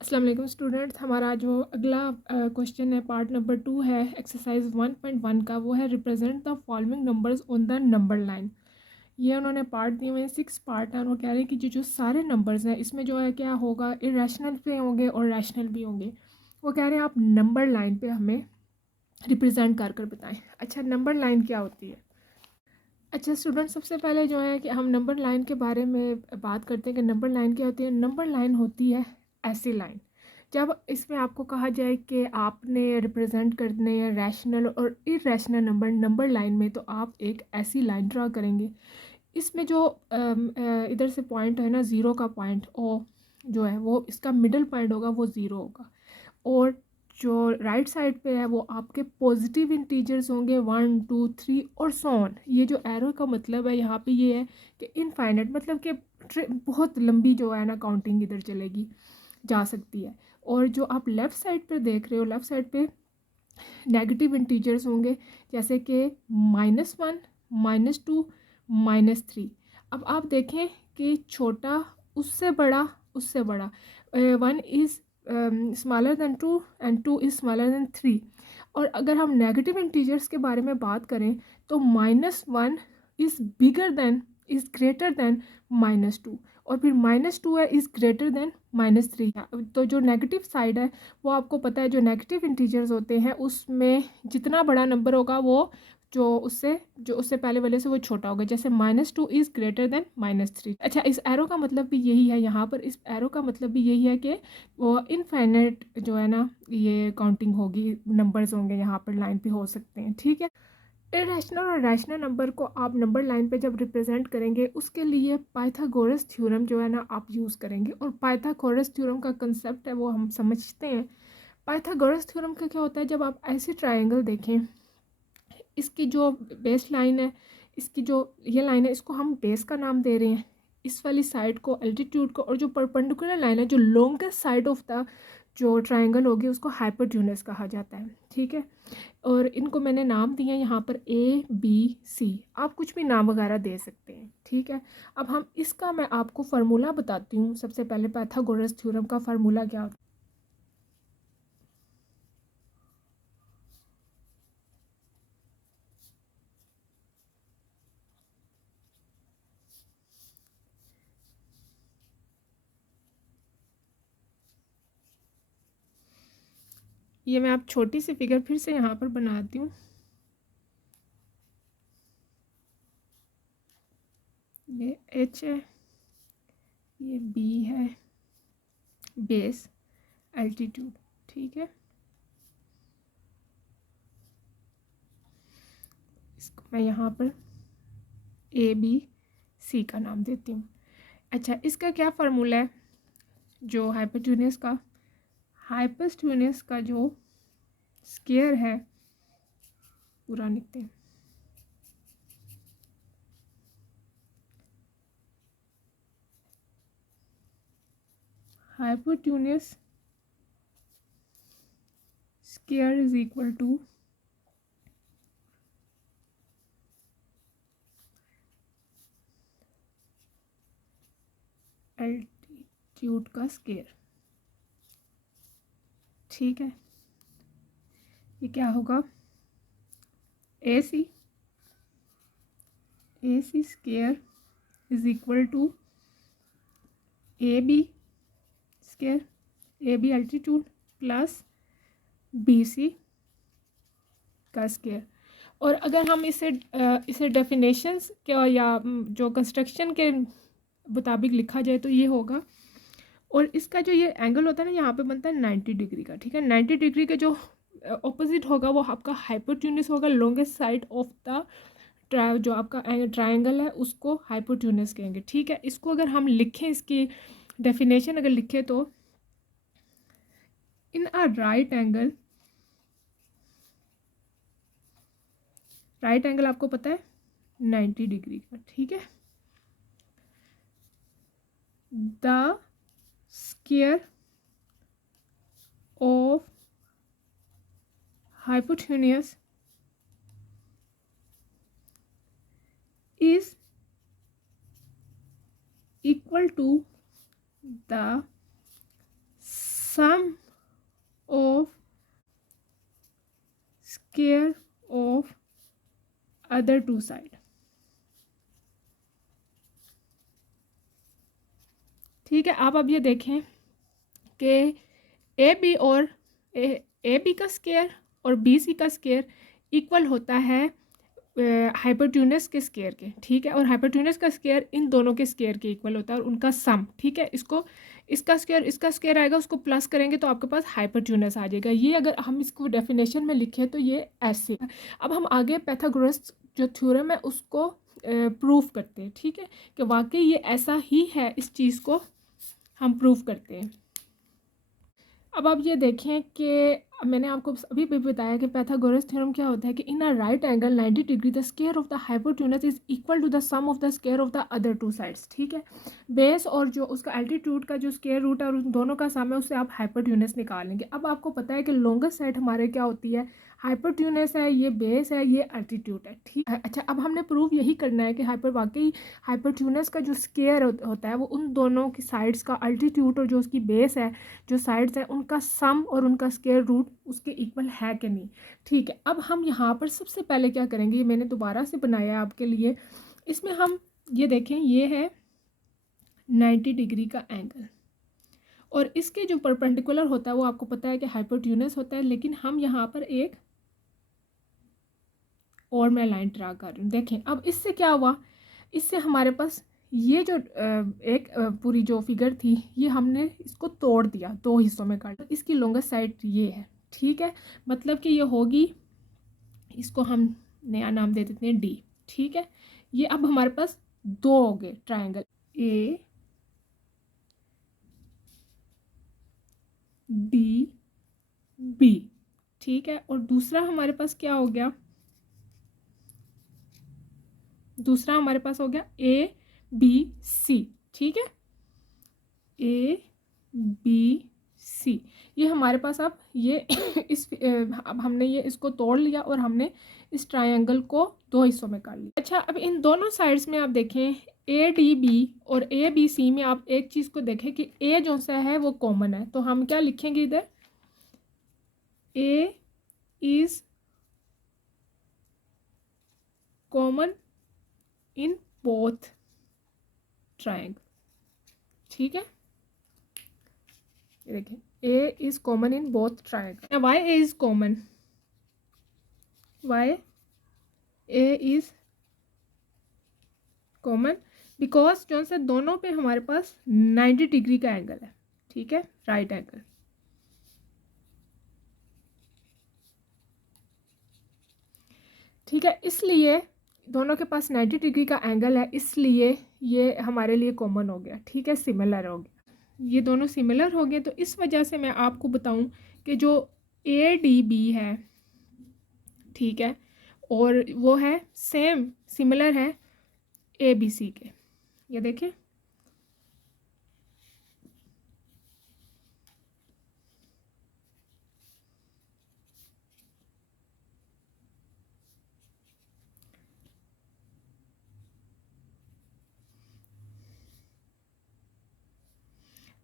अस्सलाम वालेकुम स्टूडेंट्स। हमारा जो अगला क्वेश्चन है, पार्ट नंबर 2 है एक्सरसाइज 1.1 का, वो है represent the following numbers on the number line. ये उन्होंने पार्ट दिए हुए हैं, 6 पार्ट हैं। वो कह रहे हैं कि जो सारे नंबर्स हैं इसमें जो है क्या होगा, इरेशनल भी होंगे और रैशनल भी होंगे। वो कह रहे हैं आप नंबर लाइन पे हमें रिप्रेजेंट कर कर बताएं। अच्छा, नंबर लाइन क्या होती है? अच्छा स्टूडेंट, सबसे पहले जो है कि हम नंबर लाइन के बारे में बात करते हैं कि नंबर लाइन क्या होती है। नंबर लाइन होती है ऐसी लाइन जब इसमें आपको कहा जाए कि आपने रिप्रेजेंट करने हैं रैशनल और इरेशनल नंबर नंबर लाइन में, तो आप एक ऐसी लाइन ड्रा करेंगे। इसमें जो इधर से पॉइंट है ना, ज़ीरो का पॉइंट, ओ जो है वो इसका मिडल पॉइंट होगा, वो ज़ीरो होगा। और जो राइट साइड पे है वो आपके पॉजिटिव इंटीजर्स होंगे, 1 2 3 और सो ऑन। ये जो एरो का मतलब है यहाँ पे ये है कि इनफाइनाइट, मतलब कि बहुत लंबी जो है ना काउंटिंग इधर चलेगी, जा सकती है। और जो आप लेफ़्ट साइड पे देख रहे हो, लेफ़्ट साइड पे नेगेटिव इंटीजर्स होंगे, जैसे कि -1 -2 -3। अब आप देखें कि छोटा उससे बड़ा, उससे बड़ा, 1 is smaller than 2 and 2 is smaller than 3। और अगर हम नेगेटिव इंटीजर्स के बारे में बात करें तो -1 is bigger than, is greater than -2, और फिर -2 है इज़ ग्रेटर देन -3। तो जो नेगेटिव साइड है वो आपको पता है, जो नेगेटिव इंटीजर्स होते हैं उसमें जितना बड़ा नंबर होगा वो जो उससे पहले वाले से वो छोटा होगा। जैसे -2 इज़ ग्रेटर देन -3। अच्छा, इस एरो का मतलब भी यही है, यहाँ पर इस एरो का मतलब भी यही है कि वो इनफाइनाइट जो है ना ये काउंटिंग होगी, नंबर्स होंगे यहाँ पर लाइन पे हो सकते हैं। ठीक है। इरेशनल और रैशनल नंबर को आप नंबर लाइन पे जब रिप्रेजेंट करेंगे उसके लिए पाइथागोरस थ्योरम जो है ना आप यूज़ करेंगे। और पाइथागोरस थ्योरम का कंसेप्ट है वो हम समझते हैं। पाइथागोरस थ्योरम का क्या होता है, जब आप ऐसे ट्रायंगल देखें, इसकी जो बेस लाइन है, इसकी जो ये लाइन है, इसको हम बेस का नाम दे रहे हैं, इस वाली साइड को एल्टीट्यूड को, और जो परपेंडिकुलर लाइन है, जो लॉन्गेस्ट साइड ऑफ द जो ट्रायंगल होगी उसको हाइपोटेन्यूज कहा जाता है। ठीक है। और इनको मैंने नाम दिए हैं यहाँ पर ABC। आप कुछ भी नाम वगैरह दे सकते हैं। ठीक है। अब हम इसका मैं आपको फार्मूला बताती हूँ। सबसे पहले पाइथागोरस थ्योरम का फार्मूला क्या होता है। ये मैं आप छोटी सी फिगर फिर से यहाँ पर बनाती हूँ। ये H है, ये B है, बेस, एल्टीट्यूड। ठीक है। इसको मैं यहाँ पर ABC का नाम देती हूँ। अच्छा, इसका क्या फार्मूला है? जो हाइपोटेन्यूज का जो स्क्वायर है, पूरा लिखते हैं। Hypotenuse square is equal to altitude का स्क्वायर। ठीक है। ये क्या होगा? AC square is equal to AB square, AB altitude plus BC का स्क्वायर। और अगर हम इसे डेफिनेशंस के या जो कंस्ट्रक्शन के मुताबिक लिखा जाए तो ये होगा। और इसका जो ये एंगल होता है ना, यहाँ पे बनता है 90 डिग्री का। ठीक है। 90 डिग्री का जो ऑपोजिट होगा वो आपका हाइपोटेन्यूज होगा, लॉन्गेस्ट साइड ऑफ द जो आपका ट्रायंगल है उसको हाइपोटेन्यूज कहेंगे। ठीक है। इसको अगर हम लिखें, इसकी डेफिनेशन अगर लिखें तो इन अ राइट एंगल आपको पता है 90 डिग्री का। ठीक है। The square of hypotenuse is equal to the sum of square of other two side. ठीक है, आप अब ये देखें कि ए बी और ए बी का स्क्वायर और बी सी का स्क्वायर इक्वल होता है हाइपोटेन्यूस के स्क्वायर के। ठीक है, और हाइपोटेन्यूस का स्क्वायर इन दोनों के स्क्वायर के इक्वल होता है और उनका सम। ठीक है, इसको इसका स्क्वायर आएगा, उसको प्लस करेंगे तो आपके पास हाइपोटेन्यूस आ जाएगा। ये अगर हम इसको डेफिनेशन में लिखें तो ये ऐसे। अब हम आगे पाइथागोरस जो थ्योरम है उसको प्रूव करते हैं। ठीक है, कि वाकई ये ऐसा ही है, इस चीज़ को हम प्रूव करते हैं। अब आप ये देखें कि मैंने आपको अभी भी बताया कि पाइथागोरस थ्योरम क्या होता है कि in a right angle 90 degree the square of the hypotenuse is equal to the sum of the square of the other two sides. ठीक है, बेस और जो उसका एल्टीट्यूड का जो स्क्वायर रूट है और उन दोनों का सम है, उससे आप हाइपोटेन्यूस निकालेंगे। अब आपको पता है कि लॉन्गेस्ट साइड हमारे क्या होती है, हाइपोटेन्यूस है, ये बेस है, ये एल्टीट्यूड है। ठीक है, अच्छा अब हमने प्रूव यही करना है कि वाकई हाइपोटेन्यूस का जो स्क्वायर होता है वो उन दोनों की साइड्स का अल्टीट्यूड और जो उसकी बेस है, जो साइड्स हैं, उनका सम और उनका स्क्वायर रूट उसके इक्वल है कि नहीं। ठीक है, अब हम यहाँ पर सबसे पहले क्या करेंगे, ये मैंने दोबारा से बनाया है आपके लिए। इसमें हम ये देखें, ये है 90 डिग्री का एंगल और इसके जो परपेंडिकुलर होता है वो आपको पता है कि हाइपोटेन्यूस होता है, लेकिन हम यहाँ पर एक और मैं लाइन ड्रा कर रही हूँ। देखें अब इससे क्या हुआ, इससे हमारे पास ये जो एक पूरी जो फिगर थी ये हमने इसको तोड़ दिया, दो हिस्सों में काट। इसकी लॉन्गेस्ट साइड ये है। ठीक है, मतलब कि ये होगी, इसको हम नया नाम दे देते हैं डी। ठीक है, ये अब हमारे पास दो हो गए ट्राइंगल ए डी बी। ठीक है, और दूसरा हमारे पास क्या हो गया, दूसरा हमारे पास हो गया ए बी सी। ठीक है, ए बी सी, ये हमारे पास अब ये अब हमने ये इसको तोड़ लिया और हमने इस ट्रायंगल को दो हिस्सों में काट लिया। अच्छा, अब इन दोनों साइड्स में आप देखें ए डी बी और ए बी सी में आप एक चीज़ को देखें कि ए जो सा है वो कॉमन है, तो हम क्या लिखेंगे इधर, A is common in both triangle. ठीक है, ये देखें A is common in both triangles. Now why A is common? Why A is common? Because जो से दोनों पे हमारे पास 90 डिग्री का एंगल है। ठीक है, राइट एंगल। ठीक है, इसलिए दोनों के पास 90 डिग्री का एंगल है, इसलिए ये हमारे लिए कॉमन हो गया। ठीक है, सिमिलर हो गया, ये दोनों सिमिलर हो गए। तो इस वजह से मैं आपको बताऊं कि जो ए डी बी है, ठीक है, और वो है सेम सिमिलर है ए बी सी के। ये देखें,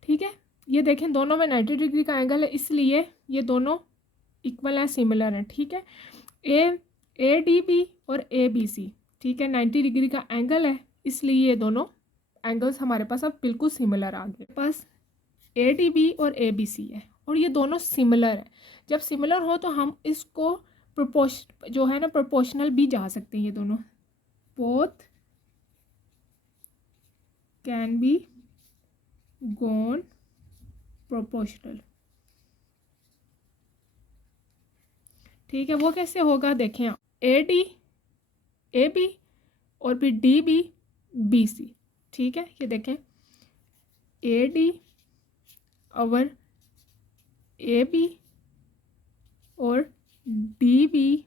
ठीक है, ये देखें दोनों में 90 डिग्री का एंगल है, इसलिए ये दोनों इक्वल हैं, सिमिलर हैं। ठीक है, ए डी बी और ए बी सी, ठीक है, 90 डिग्री का एंगल है, इसलिए ये दोनों एंगल्स हमारे पास अब बिल्कुल सिमिलर आ गए। पास ए डी बी और ए बी सी है और ये दोनों सिमिलर है। जब सिमिलर हो तो हम इसको जो है ना प्रोपोर्शनल भी जा सकते हैं। ये दोनों both can be gone proportional. ठीक है, वो कैसे होगा देखें आप, ए बी और फिर डी बी बी सी। ठीक है, ये देखें ए डी और ए बी और डी बी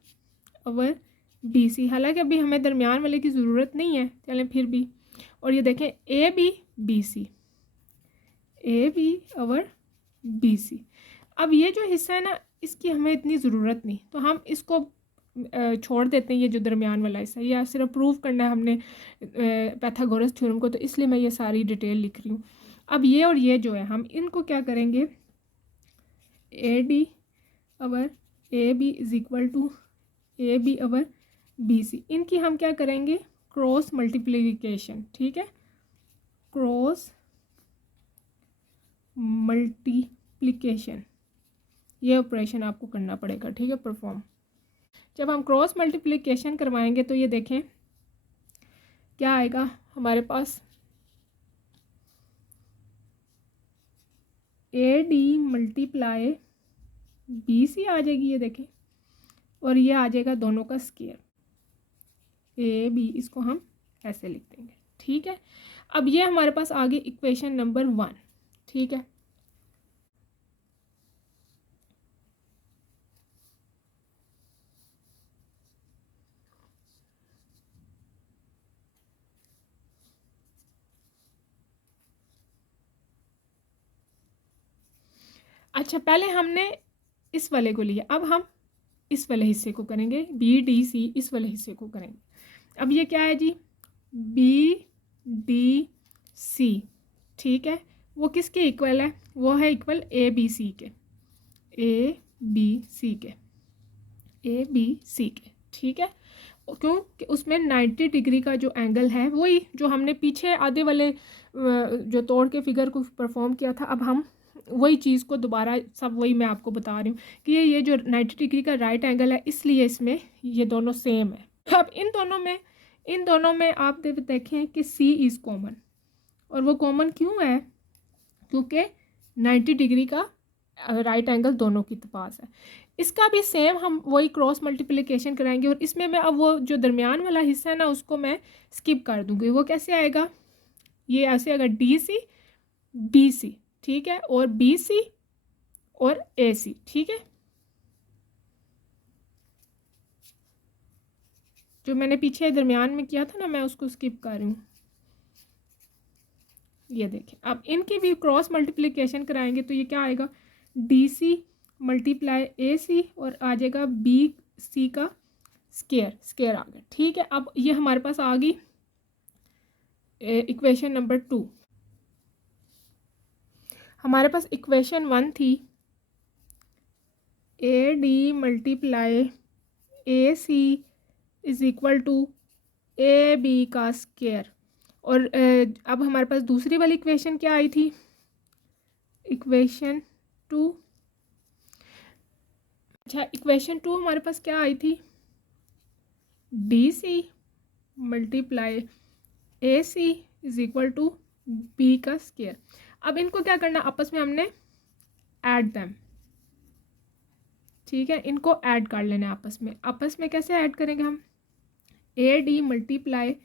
और बी सी। हालांकि अभी हमें दरमियान वाले की ज़रूरत नहीं है, चलें फिर भी। और ये देखें A B B C, A B और बी सी। अब ये जो हिस्सा है ना, इसकी हमें इतनी ज़रूरत नहीं, तो हम इसको छोड़ देते हैं। ये जो दरमियान वाला हिस्सा, या सिर्फ प्रूव करना है हमने पाइथागोरस थ्योरम को, तो इसलिए मैं ये सारी डिटेल लिख रही हूँ। अब ये और ये जो है, हम इनको क्या करेंगे, A D over A B is equal to A B over B C. इनकी हम क्या करेंगे, क्रॉस मल्टीप्लिकेशन, ठीक है, क्रॉस मल्टीप्लिकेशन, ये ऑपरेशन आपको करना पड़ेगा, ठीक है, परफॉर्म। जब हम क्रॉस मल्टीप्लिकेशन करवाएंगे तो ये देखें क्या आएगा हमारे पास, A D multiply B C आ जाएगी, ये देखें, और ये आ जाएगा दोनों का स्क्वायर, ए बी, इसको हम ऐसे लिख देंगे, ठीक है। अब ये हमारे पास आ गई इक्वेशन नंबर 1, ठीक है। अच्छा, पहले हमने इस वाले को लिया, अब हम इस वाले हिस्से को करेंगे, बी डी सी, इस वाले हिस्से को करेंगे। अब ये क्या है जी, बी डी सी, ठीक है, वो किसके इक्वल है, वो है इक्वल ए बी सी के, ए बी सी के, ए बी सी के, ठीक है। क्योंकि उसमें 90 डिग्री का जो एंगल है वही जो हमने पीछे आधे वाले जो तोड़ के फिगर को परफॉर्म किया था, अब हम वही चीज़ को दोबारा सब वही मैं आपको बता रही हूँ कि ये जो 90 डिग्री का राइट एंगल है, इसलिए इसमें ये दोनों सेम है। अब इन दोनों में आप देखें कि सी इज़ कॉमन, और वो कॉमन क्यों है, क्योंकि 90 डिग्री का राइट एंगल दोनों के पास है। इसका भी सेम हम वही क्रॉस मल्टीप्लिकेशन कराएंगे, और इसमें मैं अब वो जो दरमियान वाला हिस्सा है ना उसको मैं स्किप कर दूँगी। वो कैसे आएगा, ये ऐसे आएगा डी सी बी सी, ठीक है, और बी सी और ए सी, ठीक है। जो मैंने पीछे दरमियान में किया था ना, मैं उसको स्किप कर रही हूँ। ये देखें, अब इनकी भी क्रॉस मल्टीप्लिकेशन कराएंगे तो ये क्या आएगा, डी सी मल्टीप्लाई ए सी, और आ जाएगा बी सी का स्केयर आ गया, ठीक है। अब ये हमारे पास आ गई इक्वेशन नंबर 2। हमारे पास इक्वेशन 1 थी, A D multiply A C is equal to A B का स्केयर, और अब हमारे पास दूसरी वाली इक्वेशन क्या आई थी, इक्वेशन 2। अच्छा, इक्वेशन 2 हमारे पास क्या आई थी, D C multiply A C is equal to B का स्केयर। अब इनको क्या करना, आपस में हमने ऐड देम, ठीक है, इनको ऐड कर लेना आपस में कैसे ऐड करेंगे हम, ए डी मल्टीप्लाई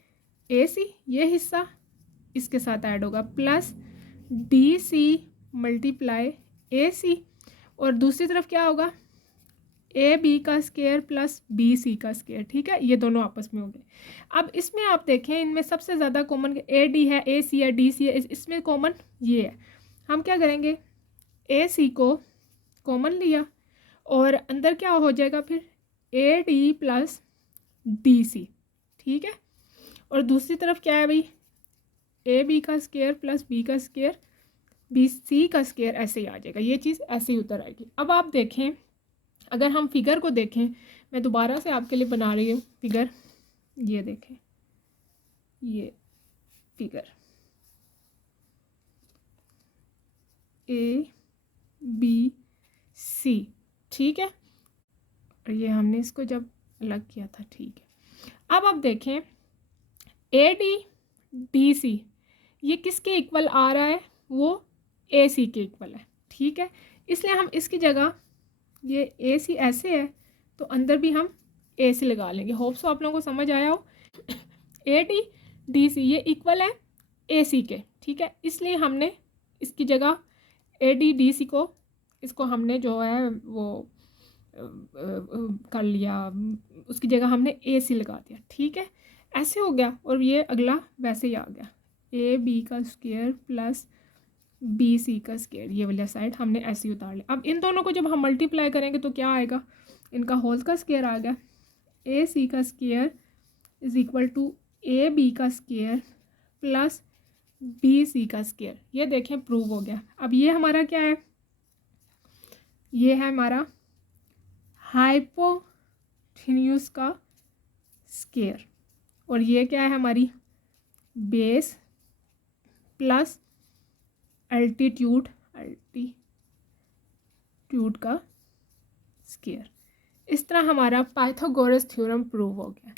ए सी, ये हिस्सा इसके साथ ऐड होगा, plus D C multiply A सी, और दूसरी तरफ क्या होगा, ए बी का स्केयर प्लस बी सी का स्केयर, ठीक है, ये दोनों आपस में हो गए। अब इसमें आप देखें, इनमें सबसे ज़्यादा कॉमन ए डी है, ए सी है, डी सी है, इसमें कॉमन ये है। हम क्या करेंगे, ए सी को कॉमन लिया, और अंदर क्या हो जाएगा फिर, A D plus D C, ठीक है, और दूसरी तरफ क्या है भाई, ए बी का स्केयर प्लस बी का स्केयर, बी सी का स्केयर, ऐसे ही आ जाएगा, ये चीज़ ऐसे ही उतर आएगी। अब आप देखें, अगर हम फिगर को देखें, मैं दोबारा से आपके लिए बना रही हूँ फिगर, ये देखें, ये फिगर ए बी सी, ठीक है, और ये हमने इसको जब अलग किया था, ठीक है। अब आप देखें, ए डी डी सी ये किसके इक्वल आ रहा है, वो ए सी के इक्वल है, ठीक है, इसलिए हम इसकी जगह, ये ए सी ऐसे है तो अंदर भी हम ए सी लगा लेंगे। होप सो आप लोगों को समझ आया हो। ए डी डी सी ये इक्वल है ए सी के, ठीक है, इसलिए हमने इसकी जगह ए डी डी सी को, इसको हमने जो है वो कर लिया, उसकी जगह हमने ए सी लगा दिया, ठीक है, ऐसे हो गया। और ये अगला वैसे ही आ गया, ए बी का स्क्वायर प्लस बी सी का स्क्वायर, ये वाला साइड हमने ऐसे ही उतार लिया। अब इन दोनों को जब हम मल्टीप्लाई करेंगे तो क्या आएगा, इनका होल का स्क्वायर आ गया, ए सी का square is equal to A B का स्क्वायर प्लस बी सी का स्क्वायर। ये देखें प्रूव हो गया। अब ये हमारा क्या है, ये है हमारा हाइपोटेन्यूज का स्केयर, और ये क्या है हमारी बेस प्लस एल्टीट्यूड का स्केयर। इस तरह हमारा पाइथागोरस थ्योरम प्रूव हो गया।